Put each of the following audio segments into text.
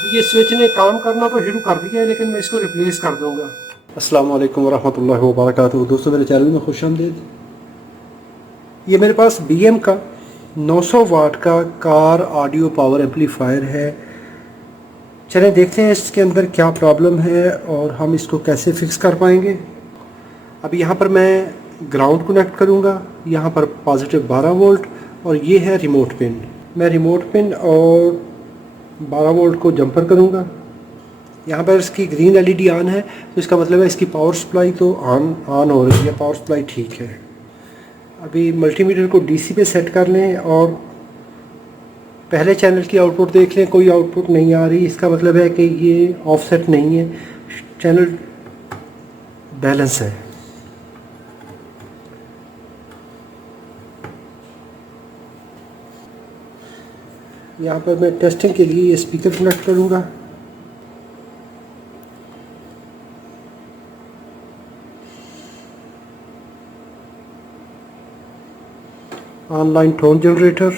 अभी ये स्विच ने काम करना तो शुरू कर दिया है, लेकिन मैं इसको रिप्लेस कर दूंगा। अस्सलाम वालेकुम वरहमतुल्लाहि वबरकातुहू। दोस्तों, मेरे चैनल में खुशामदीद। ये मेरे पास BM का 900 वाट का कार ऑडियो पावर एम्पलीफायर है। चलें देखते हैं इसके अंदर क्या प्रॉब्लम है और हम इसको कैसे फिक्स कर पाएंगे। अब यहाँ पर मैं ग्राउंड कनेक्ट करूँगा, यहाँ पर पॉजिटिव 12 वोल्ट और ये है रिमोट पिन। मैं रिमोट पिन और 12 वोल्ट को जंपर करूँगा। यहाँ पर इसकी ग्रीन LED ऑन है, तो इसका मतलब है इसकी पावर सप्लाई तो ऑन हो रही है, पावर सप्लाई ठीक है। अभी मल्टीमीटर को DC पे सेट कर लें और पहले चैनल की आउटपुट देख लें। कोई आउटपुट नहीं आ रही, इसका मतलब है कि ये ऑफसेट नहीं है, चैनल बैलेंस है। यहाँ पर मैं टेस्टिंग के लिए ये स्पीकर कनेक्ट करूँगा। ऑनलाइन टोन जनरेटर,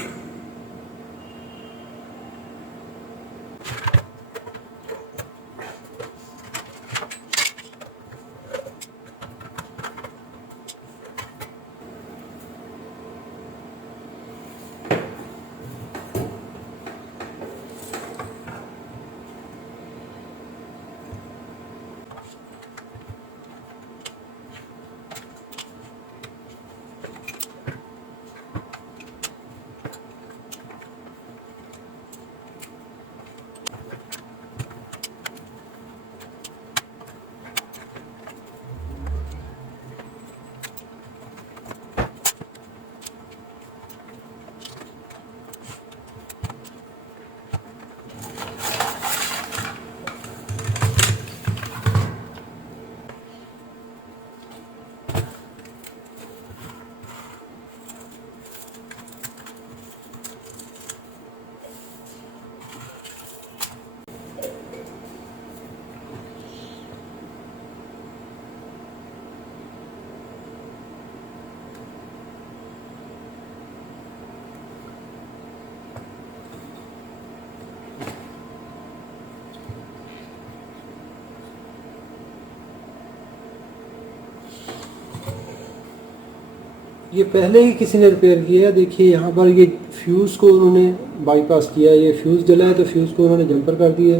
ये पहले ही किसी ने रिपेयर किया है। देखिए यहाँ पर ये फ्यूज़ को उन्होंने बाईपास किया, ये फ्यूज़ जला है तो फ्यूज़ को उन्होंने जंपर कर दिया।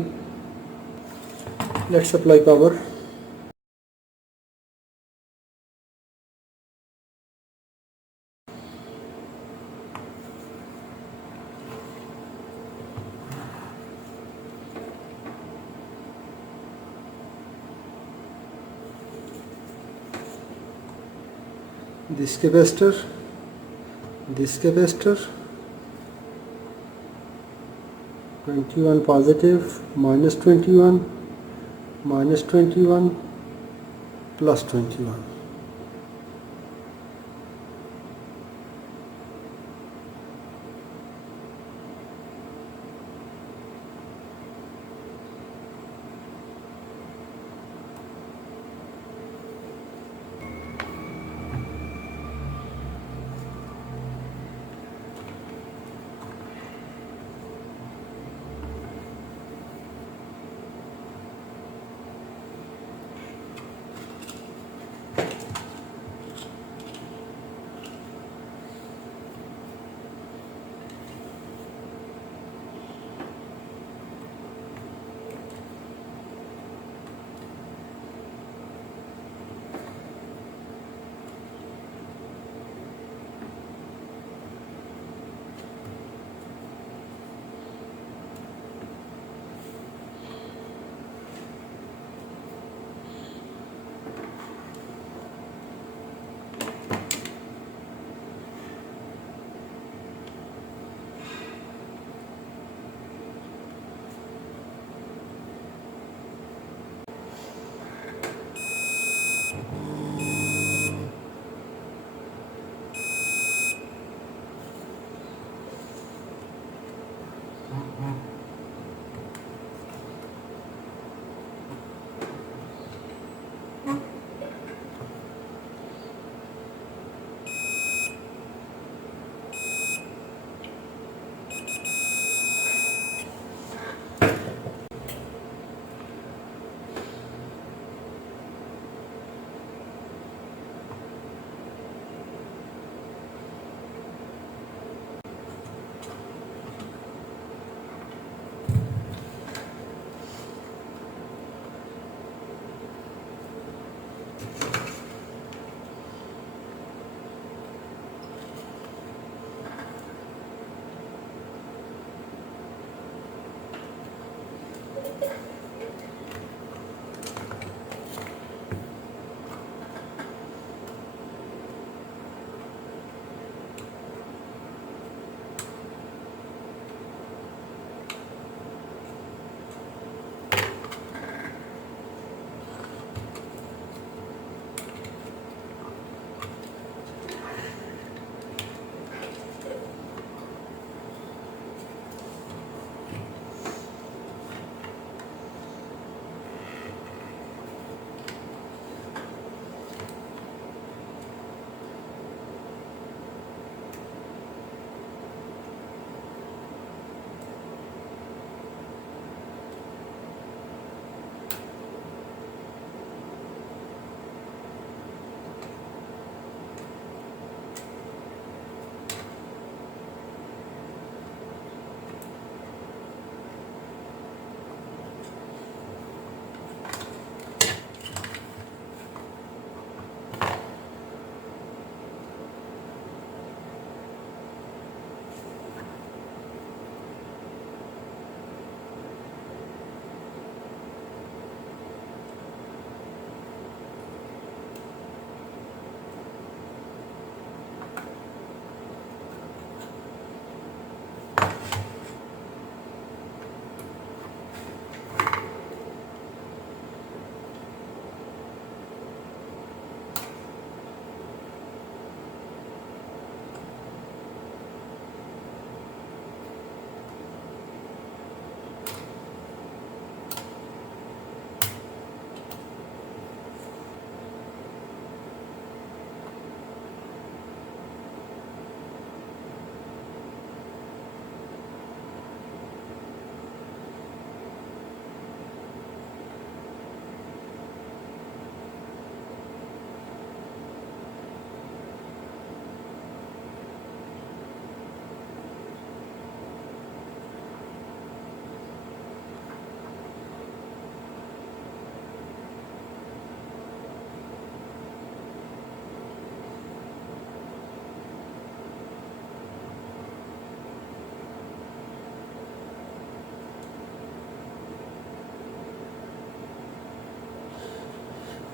Let's supply power. this capacitor, this capacitor, 21 positive, -21, -21, +21।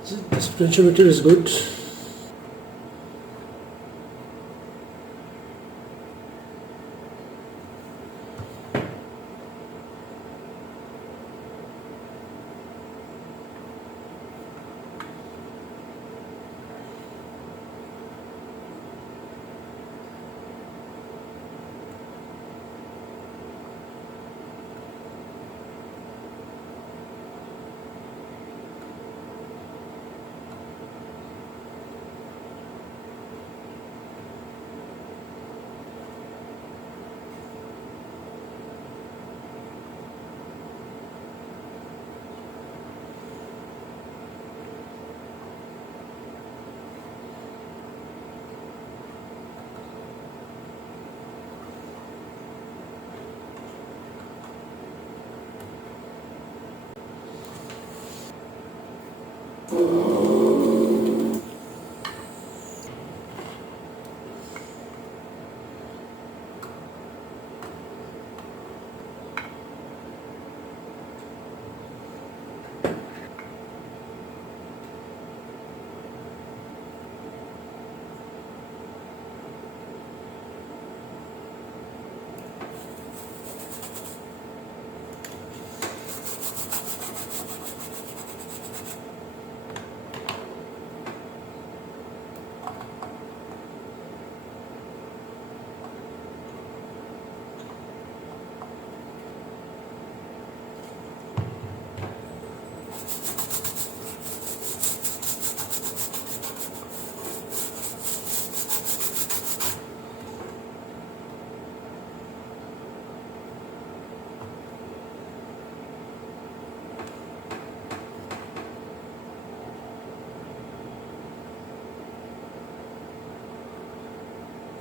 This potentiometer is good.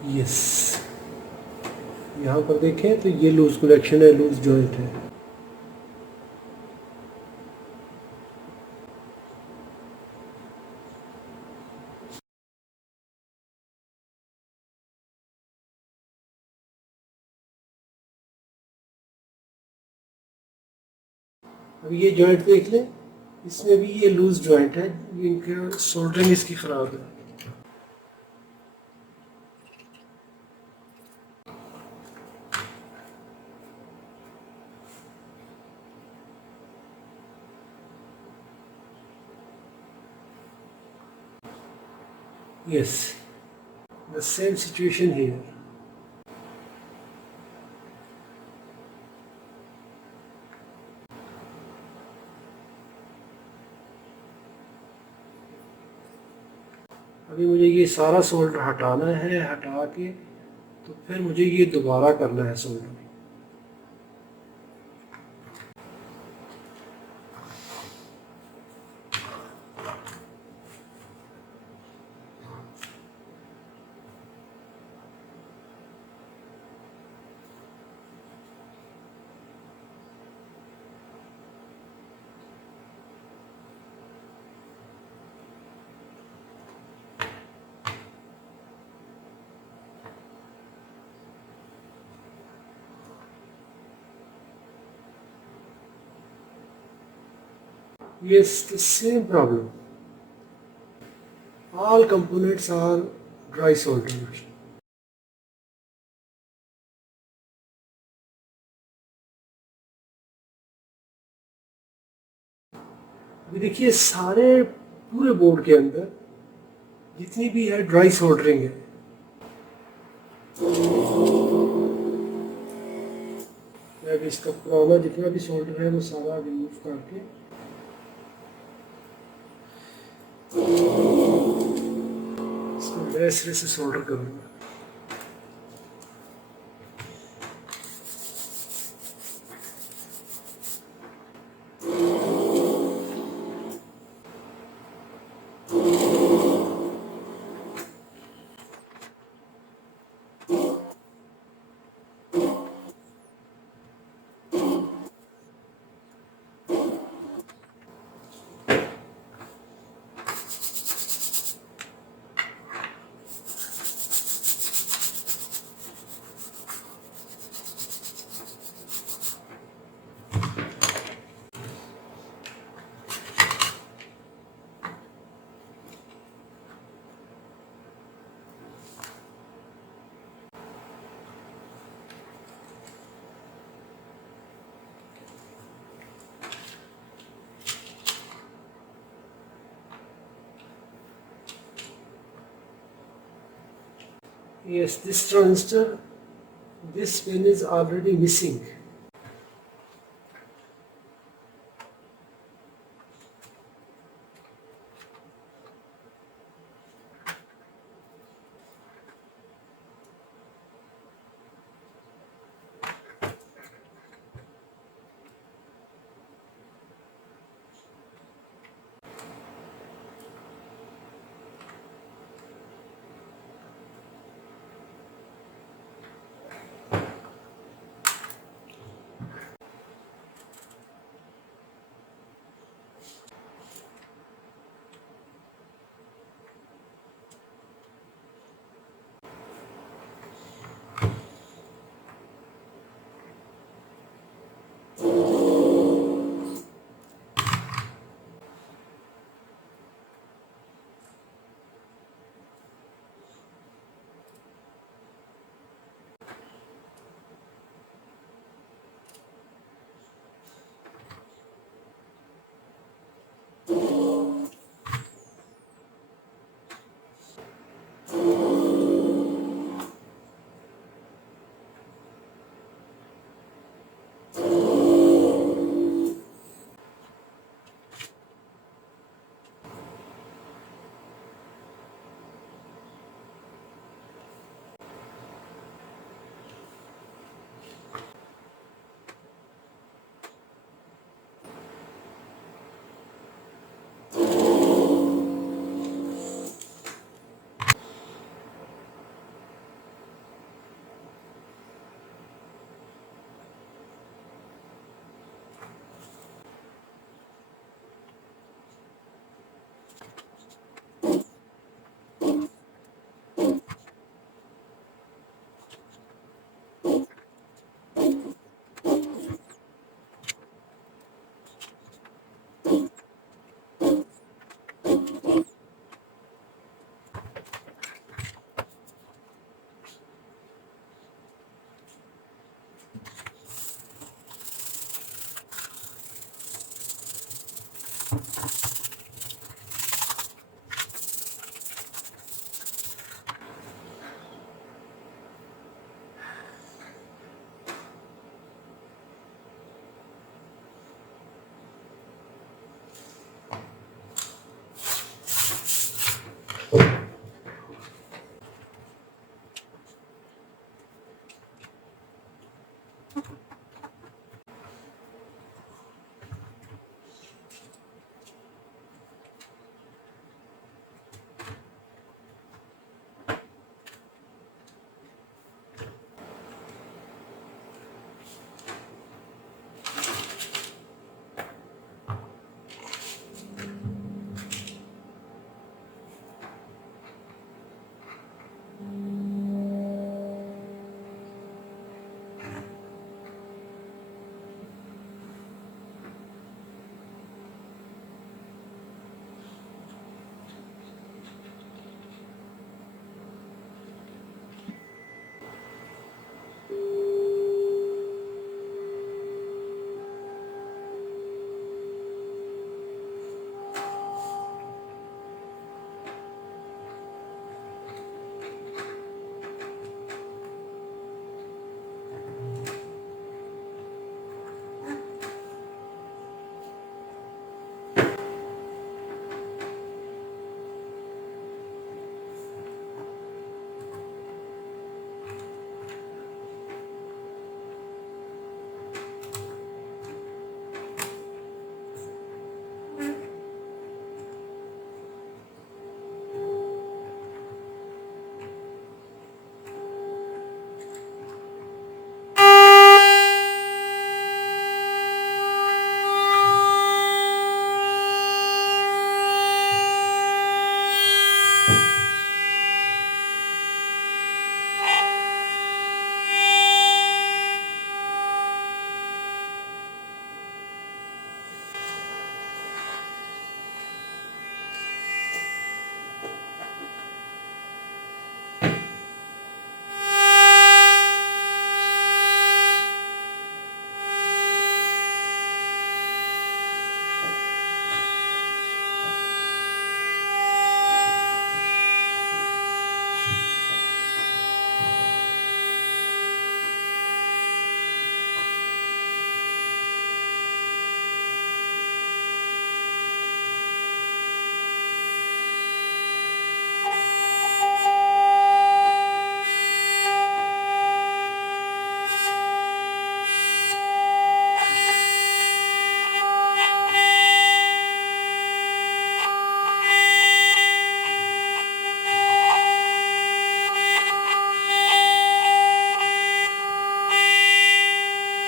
Yes, यहाँ पर देखें तो ये लूज कनेक्शन है, लूज जॉइंट है। अब ये जॉइंट देख लें, इसमें भी ये लूज जॉइंट है, इनके सोल्डरिंग इसकी ख़राब है। Yes, the same situation here. अभी मुझे ये सारा सोल्डर हटाना है, हटा के तो फिर मुझे ये दोबारा करना है solder. Yes, the same problem. All components are dry soldered. अभी देखिए सारे पूरे बोर्ड के अंदर जितनी भी है ड्राई सोल्डरिंग है। मैं भी इसका पुराना जितना भी सोल्डर है वो सारा रिमूव करके इसको नए सिरे से सोल्डर करूँगा। Yes, this transistor, this pin is already missing.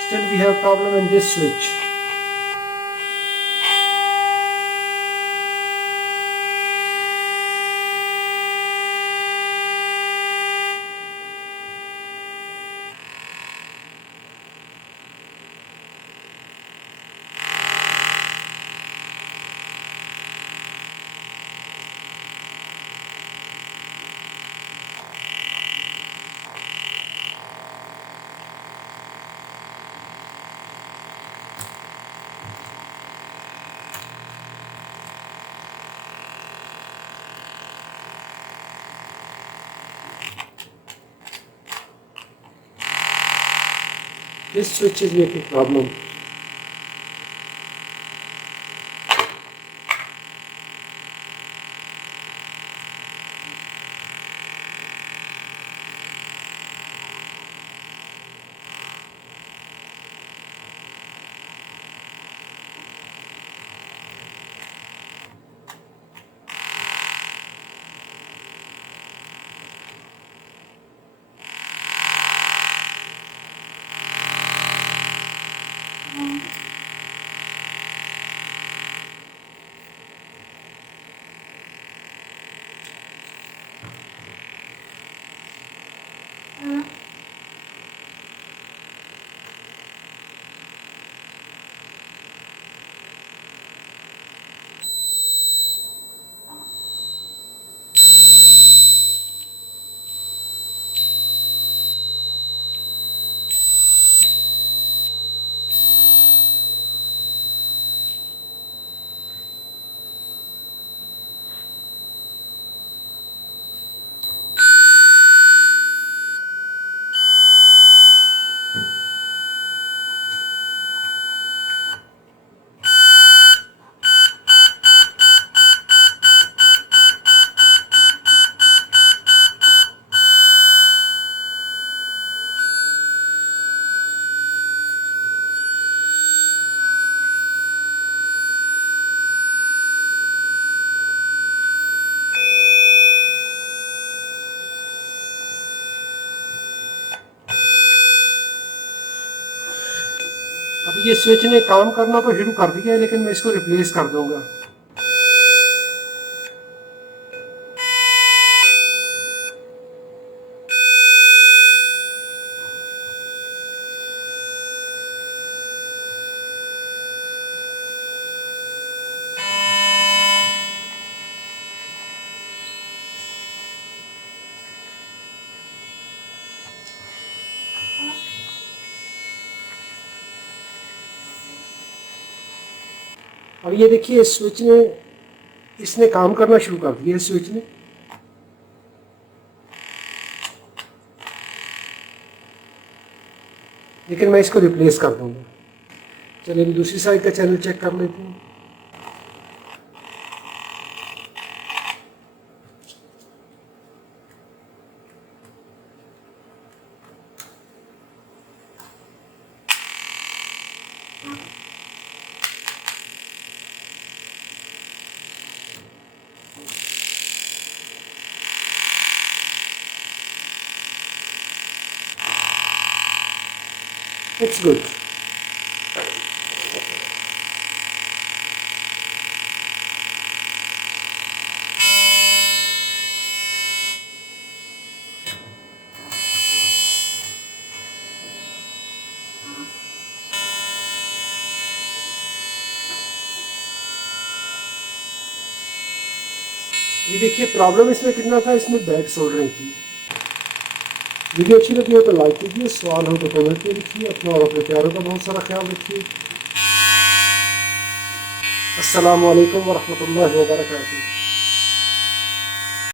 Still we have problem in this switch. This switch is making problem. अब ये स्विच ने काम करना तो शुरू कर दिया है, लेकिन मैं इसको रिप्लेस कर दूंगा। अब ये देखिए स्विच ने इसने काम करना शुरू कर दिया है स्विच ने। लेकिन मैं इसको रिप्लेस कर दूंगा। चलिए हम दूसरी साइड का चैनल चेक कर लेते हैं। It's good. ये देखिए प्रॉब्लम इसमें कितना था, इसमें बैक सोल्डरिंग थी। वीडियो अच्छी लगी हो तो लाइक कीजिए, सवाल हो तो कमेंट में लिखिए। अपना और अपने प्यारों का बहुत सारा ख्याल रखिए। अस्सलाम वालेकुम वरहमतुल्लाहि वबरकातुहू।